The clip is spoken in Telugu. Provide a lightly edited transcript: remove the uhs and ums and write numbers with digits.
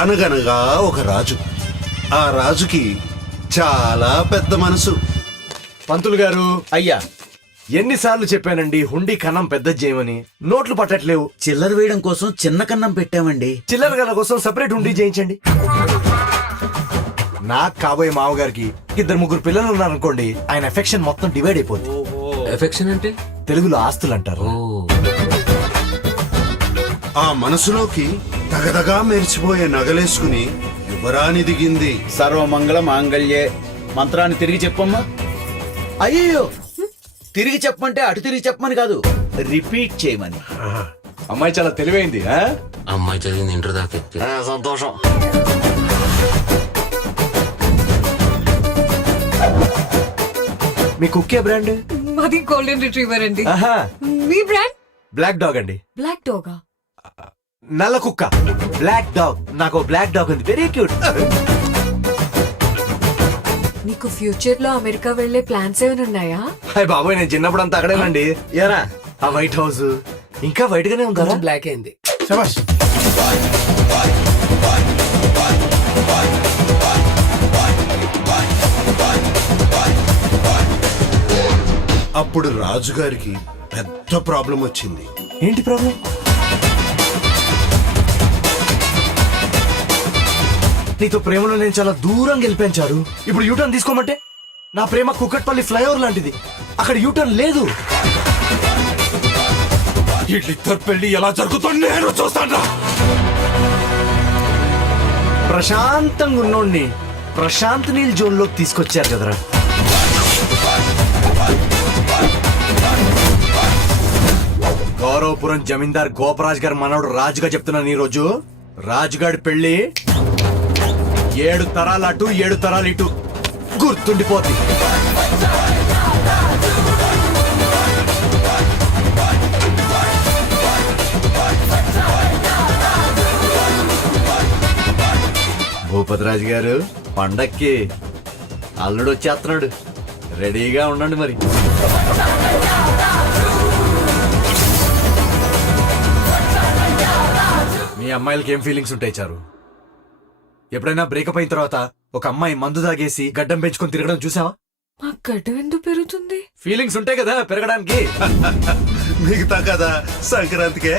అనగనగా ఒక రాజు. ఆ రాజుకి చాలా పెద్ద మనసు. పంతులు గారు, అయ్యా, ఎన్నిసార్లు చెప్పానండి హుండీ కన్నం పెద్ద చేయమని? నోట్లు పట్టట్లేవు. చిల్లర వేయడం కోసం చిన్న కన్నం పెట్టామండి. చిల్లర గల కోసం సెపరేట్ హుండీ చేయించండి. నాకు కాబోయే మామగారికి 2-3 పిల్లలు ఉన్నారనుకోండి, ఆయన ఎఫెక్షన్ మొత్తం డివైడ్ అయిపోద్ది. ఎఫెక్షన్ అంటే? తెలుగులో ఆస్తులు అంటారు. ఆ మనసులోకి తగదగా మెరిచిపోయే నగలేసుకుని యువరాణి దిగింది. సర్వమంగళ మాంగళ్యే. మంత్రాన్ని తిరిగి చెప్పమ్మా. అయ్యో, తిరిగి చెప్పమంటే అటు తిరిగి చెప్పమని కాదు, రిపీట్ చేయమని. అమ్మాయి చాలా తెలివైంది. అమ్మాయి చదివింది ఇంటర్ దాకా. సంతోషం. మీ కుక్కే బ్రాండ్? మాది గోల్డెన్ రిట్రీవర్ అండి. ఆహా, మీ బ్రాండ్? బ్లాక్ డాగ్ అండి. బ్లాక్ డోగా? నల్ల కుక్క. Black dog. నాకు బ్లాక్ డాగ్ ఉంది, వెరీ క్యూట్. నీకు ఫ్యూచర్ లో అమెరికా వెళ్లే ప్లాన్స్ ఏమైనా ఉన్నాయా? హాయ్ బాబోయ్, నేను చిన్నప్పుడు అంతా అక్కడేనండి. ఏరా, ఆ వైట్ హౌస్ ఇంకా వైట్ గానే ఉందా? బ్లాక్ అయింది. శభాష్. అప్పుడు రాజుగారికి పెద్ద ప్రాబ్లం వచ్చింది. ఏంటి ప్రాబ్లం? నీతో ప్రేమలో నేను చాలా దూరం గెలిపించారు. ఇప్పుడు యూటర్న్ తీసుకోమంటే? నా ప్రేమ కుక్కట్పల్లి ఫ్లైఓవర్ లాంటిది, అక్కడ యూటర్న్ లేదు. వీళ్ళిద్దరు పెళ్లి ఎలా జరుగుతుంది నేను చూస్తాను. ప్రశాంతంగా ఉన్నోడిని ప్రశాంత్ నీల్ జోన్ లోకి తీసుకొచ్చారు కదరా. గౌరవపురం జమీందార్ గోపరాజ్ గారు మనవడు రాజుగా చెప్తున్నాను. ఈ రోజు రాజుగాడి పెళ్లి 7 తరాలు అటు 7 తరాలు ఇటు గుర్తుండిపోద్ది. భూపతిరాజు గారు, పండక్కి అల్లుడు వచ్చేస్తున్నాడు, రెడీగా ఉండండి మరి. మీ అమ్మాయిలకి ఏం ఫీలింగ్స్ ఉంటాయి చారు? ఎప్పుడైనా బ్రేకప్ అయిన తర్వాత ఒక అమ్మాయి మందు తాగేసి గడ్డం పెంచుకొని తిరగడం చూసావా? మా గడ్డం ఎందుకు పెరుగుతుంది? ఫీలింగ్స్ ఉంటాయి కదా పెరగడానికి. మిగతా కదా సంక్రాంతికే.